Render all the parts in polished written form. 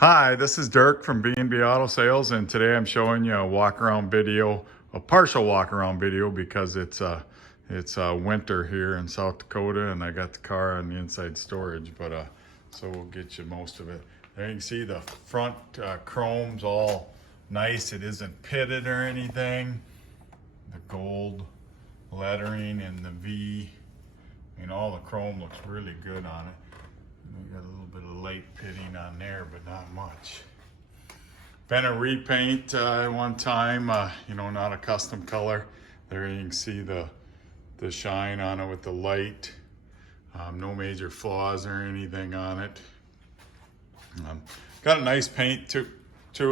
Hi, this is Dirk from B&B Auto Sales, and today I'm showing you a walk around video, a partial walk around video because it's winter here in South Dakota and I got the car on the inside storage, but so we'll get you most of it. There you can see the front chrome's all nice. It isn't pitted or anything. The gold lettering and the V, all the chrome looks really good on it. We got a little bit of light pitting on there, but not much. Been a repaint one time, not a custom color. There you can see the shine on it with the light. No major flaws or anything on it. Got a nice paint to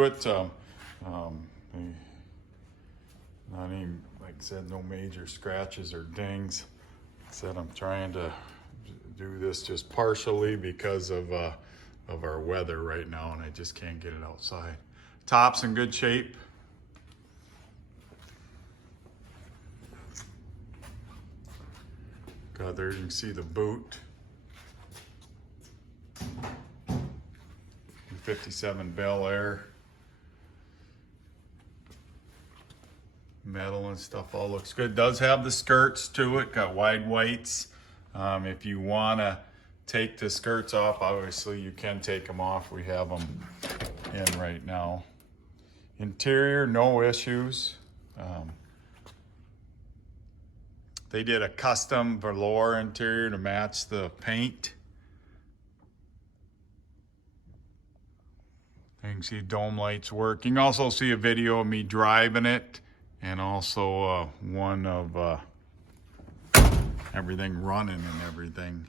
it. Not even, like I said, no major scratches or dings. Like I said, I'm trying to do this just partially because of our weather right now, and I just can't get it outside. Top's in good shape. God, there you can see the boot. 57 Bel Air. Metal and stuff all looks good. Does have the skirts to it, got wide whites. If you want to take the skirts off, obviously you can take them off. We have them in right now. Interior, no issues. They did a custom velour interior to match the paint. You can see dome lights work. You can also see a video of me driving it, and also one of everything running and everything.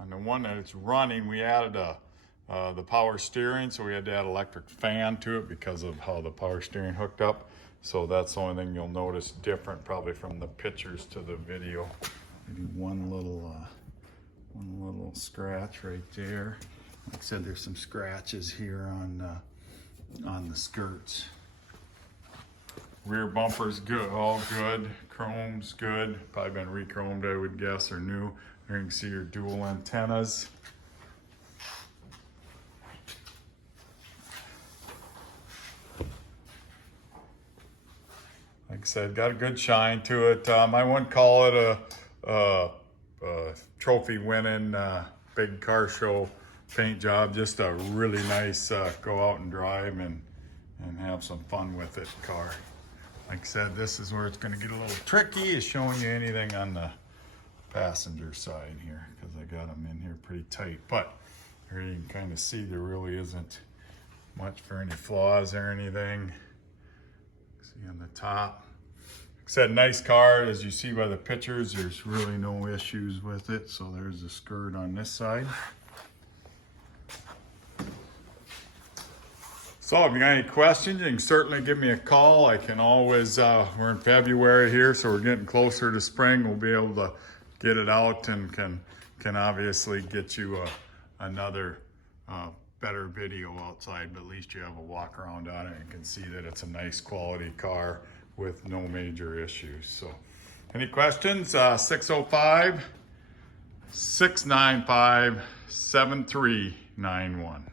On the one that it's running, we added the power steering, so we had to add electric fan to it because of how the power steering hooked up. So that's the only thing you'll notice different probably from the pictures to the video. Maybe one little scratch right there. Like I said, there's some scratches here on the skirts. Rear bumper's good, all good. Chrome's good. Probably been re-chromed, I would guess, or new. There you can see your dual antennas. Like I said, got a good shine to it. I wouldn't call it a trophy winning big car show paint job. Just a really nice go out and drive and have some fun with it car. Like I said, this is where it's going to get a little tricky, is showing you anything on the passenger side here, because I got them in here pretty tight. But here you can kind of see there really isn't much for any flaws or anything. See on the top. Like I said, nice car. As you see by the pictures, there's really no issues with it. So there's the skirt on this side. So if you got any questions, you can certainly give me a call. I can always, we're in February here, so we're getting closer to spring. We'll be able to get it out and can obviously get you another better video outside, but at least you have a walk around on it and can see that it's a nice quality car with no major issues. So any questions? 605-695-7391.